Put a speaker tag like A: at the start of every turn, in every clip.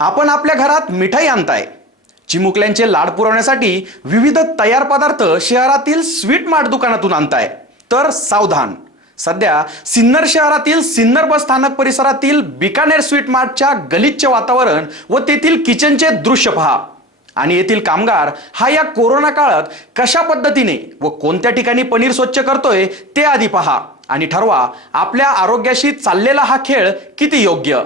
A: आपण आपल्या घरात मिठाई आणताय. चिमुकल्यांचे लाड पुरवण्यासाठी विविध तयार पदार्थ शहरातील स्वीट मार्ट दुकानातून आणताय. तर सावधान. सध्या सिन्नर शहरातील सिन्नर बस स्थानक परिसरातील बिकानेर स्वीट मार्टच्या गलिच्छ वातावरण व तेथील किचनचे दृश्य पहा. आणि येथील कामगार हा या कोरोना काळात कशा पद्धतीने व कोणत्या ठिकाणी पनीर स्वच्छ करतोय ते आधी पहा. आणि ठरवा आपल्या आरोग्याशी चाललेला हा खेळ किती योग्य?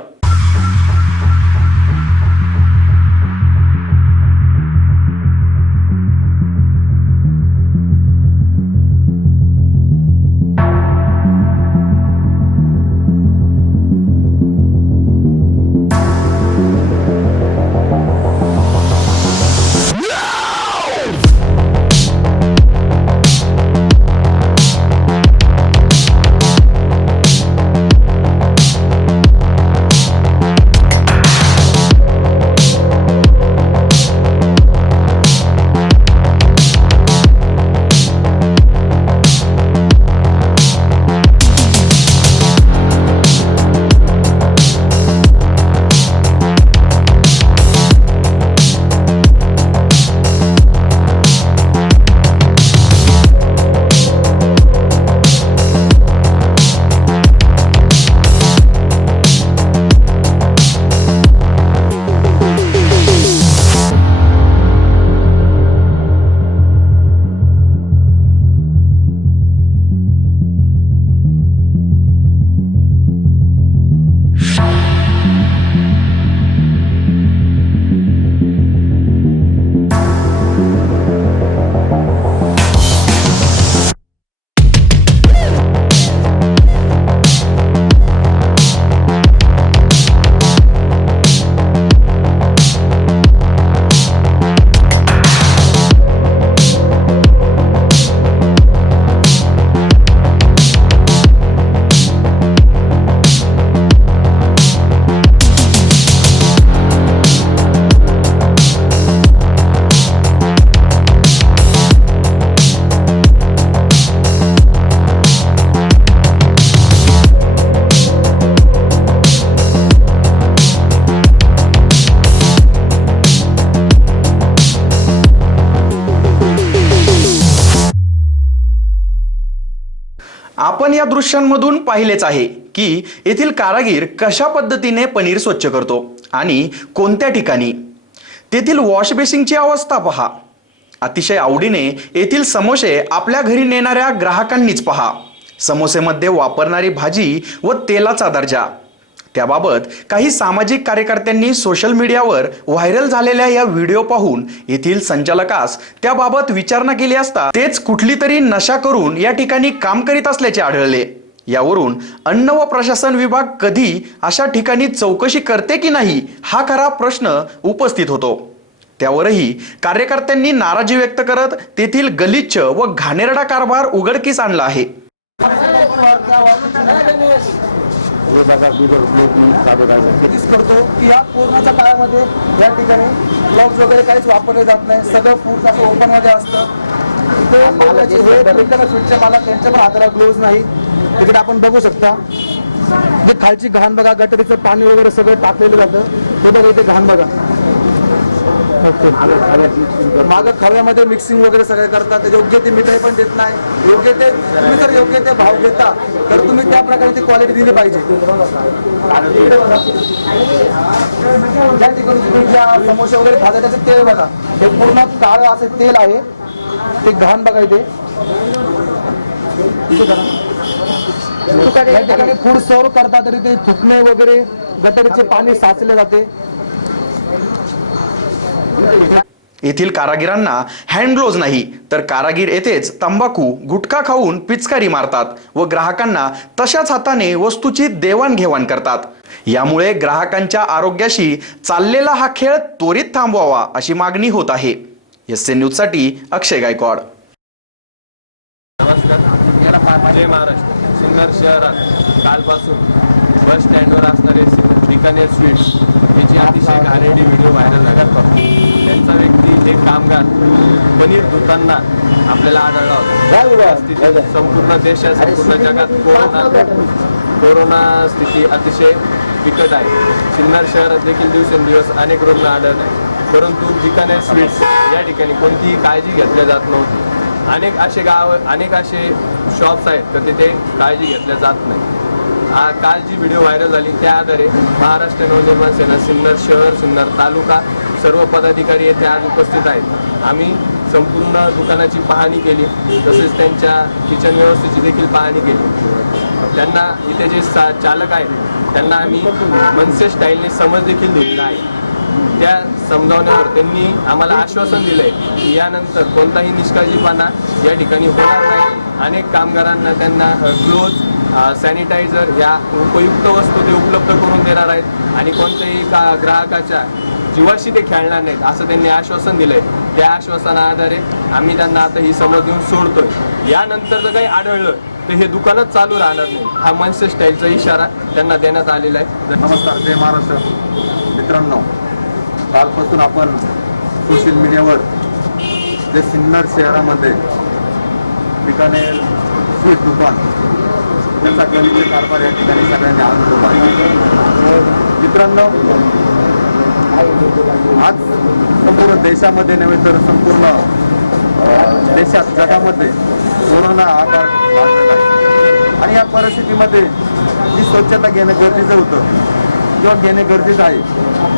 A: आपण या दृश्यांमधून पाहिलेच आहे की येथील कारागीर कशा पद्धतीने पनीर स्वच्छ करतो आणि कोणत्या ठिकाणी? तेथील वॉश बेसिंगची अवस्था पहा. अतिशय आवडीने येथील समोसे आपल्या घरी नेणाऱ्या ग्राहकांनीच पहा. समोसेमध्ये वापरणारी भाजी व तेलाचा दर्जा. त्याबाबत काही सामाजिक कार्यकर्त्यांनी सोशल मीडियावर व्हायरल झालेल्या या व्हिडिओ पाहून येथील संचालकास त्याबाबत विचारणा केली असता तेच कुठली तरी नशा करून या ठिकाणी काम करीत असल्याचे आढळले. यावरून अन्न व प्रशासन विभाग कधी अशा ठिकाणी चौकशी करते की नाही हा खरा प्रश्न उपस्थित होतो. त्यावरही कार्यकर्त्यांनी नाराजी व्यक्त करत तेथील गलिच्छ व घाणेरडा कारभार उघडकीस आणला आहे.
B: नक्कीच करतो की या कोरोनाच्या काळामध्ये या ठिकाणी ग्लव्स वगैरे काहीच वापरले जात नाही. सगळं फूड असं ओपनमध्ये असतं. मालाचे हे स्वीटचे माला त्यांच्या पण हाताला ग्लोव्ज नाही. तिकडे आपण बघू शकता. ते खालची घाण बघा गटरीचं पाणी वगैरे सगळं टाकलेलं जातं. ते बघा इथे घाण बघा. मागं खव्यामध्ये मिक्सिंग वगैरे सगळे करतात. ते योग्य ते मिठाई पण देत नाही. योग्य ते तुम्ही जर योग्य ते भाव घेता. तर तुम्ही त्या प्रकारे ती क्वालिटी दिली पाहिजे. ज्या ठिकाणी तुम्ही ज्या समोसे वगैरे खाता त्याचं तेल बघा. हे पूर्ण काळं असं तेल आहे. ते घाण बघा इथे. या ठिकाणी फूड सर्व करता तरी ते थुकणे वगैरे गटरीचे पाणी साचले जाते.
A: येथील कारागिरांना हँड ग्लोव्ज नाही तर कारागीर येथेच तंबाखू गुटखा खाऊन पिचकारी मारतात व ग्राहकांना तशाच हाताने वस्तूची देवाणघेवाण करतात. यामुळे ग्राहकांच्या आरोग्याशी चाललेला हा खेळ त्वरित थांबवावा अशी मागणी होत आहे. एस एन न्यूजसाठी अक्षय गायकवाड.
C: नमस्कार. जय महाराष्ट्र सिन्नर शहरात कालपासून बस स्टँडवर असणारे बिकानेर स्वीट्स याची अतिशय घाणे व्हिडिओ व्हायरल झाल्यात त्यांचा व्यक्ती कामगार पनीर धुताना आपल्याला आढळला होता. संपूर्ण देशात संपूर्ण जगात कोरोना कोरोना स्थिती अतिशय बिकट आहे. सिन्नर शहरात देखील दिवसेंदिवस अनेक रुग्ण आढळत आहेत. परंतु बिकानेर स्वीट्स या ठिकाणी कोणतीही काळजी घेतल्या जात नव्हती. अनेक असे गाव अनेक असे शॉप्स आहेत तर तिथे काळजी घेतल्या जात नाही. काल जी व्हिडिओ व्हायरल झाली त्या आधारे महाराष्ट्र नवनिर्माण सेना सिन्नर शहर सिन्नर तालुका सर्व पदाधिकारी येथे आज उपस्थित आहेत. आम्ही संपूर्ण दुकानाची पाहणी केली तसेच त्यांच्या किचन व्यवस्थेची देखील पाहणी केली. त्यांना इथे जे सा चालक आहेत त्यांना आम्ही मनसे स्टाईलने समज देखील दिलेला आहे. त्या समजावण्यावर त्यांनी आम्हाला आश्वासन दिलंय की यानंतर कोणताही निष्काळजीपणा या ठिकाणी होणार नाही. अनेक कामगारांना त्यांना ग्लोज सॅनिटायझर या उपयुक्त वस्तू ते उपलब्ध करून देणार आहेत. आणि कोणत्याही का ग्राहकाच्या जीवाशी ते खेळणार नाहीत असं त्यांनी आश्वासन दिलंय. त्या आश्वासनाआधारे आम्ही त्यांना आता ही समज देऊन सोडतोय. यानंतर जर काही आढळलं तर हे दुकानच चालू राहणार नाही. हा मनसे स्टाईलचा इशारा त्यांना देण्यात आलेला आहे.
D: नमस्कार जय महाराष्ट्र. मित्रांनो कालपासून आपण सोशल मीडियावर जे सिन्नर शहरामध्ये बिकानेर स्वीट दुकान त्यांचा गलिचे कारभार या ठिकाणी सगळ्यांनी आनंद मित्रांनो आज संपूर्ण देशामध्ये नव्हे तर संपूर्ण देशात जगामध्ये कोरोना आकार आहे. आणि या परिस्थितीमध्ये जी स्वच्छता घेणं गरजेचं होतं किंवा घेणे गरजेचं आहे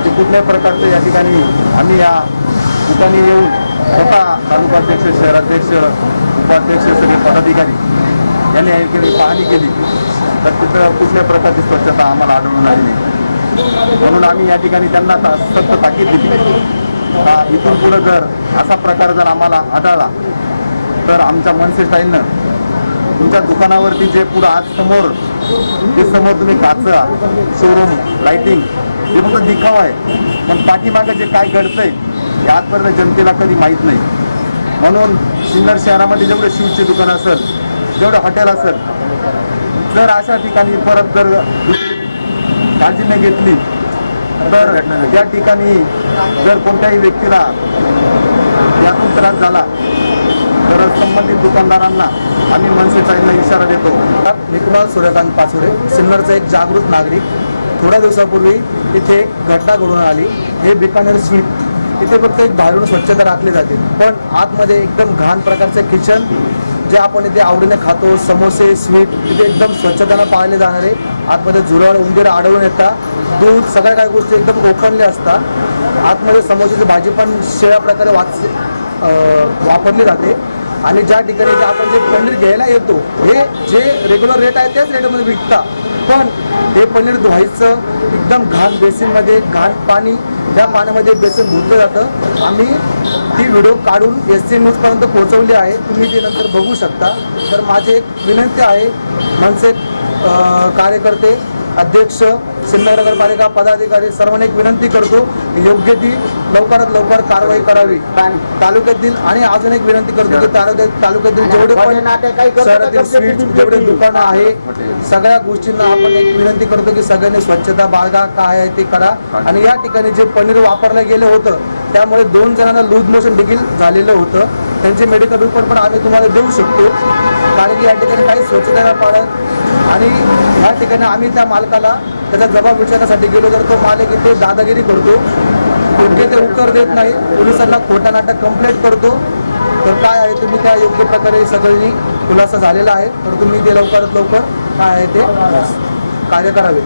D: ते कुठल्या प्रकारचं या ठिकाणी आम्ही या ठिकाणी येऊन स्वतः तालुकाध्यक्ष शहराध्यक्ष उपाध्यक्ष सगळे पदाधिकारी यांनी या ठिकाणी पाहणी केली. तर तिथं कुठल्या प्रकारची स्वच्छता आम्हाला आढळून आली म्हणून आम्ही या ठिकाणी त्यांना ता- सक्त ताकीद दिली. इथून पुढं जर असा प्रकार जर आम्हाला आढळला तर आमच्या मनसे स्टाईलनं तुमच्या दुकानावरती जे पुढं आज समोर ते समोर तुम्ही काचा शोरूम लाइटिंग हे फक्त दिखाव आहे. पण पाठीमागं जे काय घडतंय हे आजपर्यंत जनतेला कधी माहीत नाही. म्हणून सिन्नर शहरामध्ये जेवढे शूजचे दुकान असेल जेवढं हॉटेल असेल जर अशा ठिकाणी परत जर काळजी नाही घेतली. तर या ठिकाणी जर कोणत्याही व्यक्तीला यातून त्रास झाला तर संबंधित दुकानदारांना आम्ही मनसेचा इशारा देतो.
B: मी कुणाल सूर्यकांत पाचोरे सिन्नरचा एक जागृत नागरिक. थोड्या दिवसापूर्वी इथे एक घटना घडून आली. हे बिकानेर स्वीट. इथे फक्त एक बाहेरून स्वच्छता राखली जाते. पण आतमध्ये एकदम घाण प्रकारचे किचन जे आपण इथे आवडीने खातो समोसे स्वीट तिथे एकदम स्वच्छतेनं पाळले जाणारे. आतमध्ये झुरळ उंदीर आढळून येतात. दूध सगळ्या काही गोष्टी एकदम ओपनली असतात. आतमध्ये समोसेची भाजी पण शेळ्या प्रकारे वाच वापरली जाते. आणि ज्या ठिकाणी जे आपण जे पनीर घ्यायला येतो हे जे रेग्युलर रेट आहे त्याच रेटमध्ये विकतात पण हे पनीर धुवायचं एकदम घाण बेसिनमध्ये घाण पाणी त्या पाण्यामध्ये बेसन धुतलं जातं. आम्ही ती व्हिडिओ काढून एस सी पर्यंत पोहोचवली आहे. तुम्ही ते नंतर बघू शकता. तर माझी एक विनंती आहे मनसे कार्यकर्ते अध्यक्ष सिन्नर नगरपालिका पदाधिकारी सर्वांनी एक विनंती करतो की योग्य ती लवकरात लवकर कारवाई करावी. तालुक्यातील आणि अजून एक विनंती करतो की तालुक्यात तालुक्यातील जेवढे पण शहरातील स्वीट जेवढे दुकानं आहे सगळ्या गोष्टींना आपण एक विनंती करतो की सगळ्यांनी स्वच्छता बाळगा काय आहे ते करा. आणि या ठिकाणी जे पनीर वापरलं गेलं होतं त्यामुळे दोन जणांना लूज मोशन देखील झालेलं होतं. त्यांचे मेडिकल रिपोर्ट पण आम्ही तुम्हाला देऊ शकतो. कारण की या ठिकाणी काही स्वच्छता नाही पाळत आणि या ठिकाणी आम्ही त्या मालकाला त्याचा जबाब विचारण्यासाठी गेलो. तर तो मालक इथे दादागिरी करतो. योग्य ते उत्तर देत नाही. पोलिसांना खोटा नाटक कंप्लेंट करतो. तर काय आहे? तुम्ही त्या योग्य प्रकारे सगळी खुलासा झालेला आहे. तर तुम्ही ते लवकरात लवकर काय आहे ते कार्य करावे.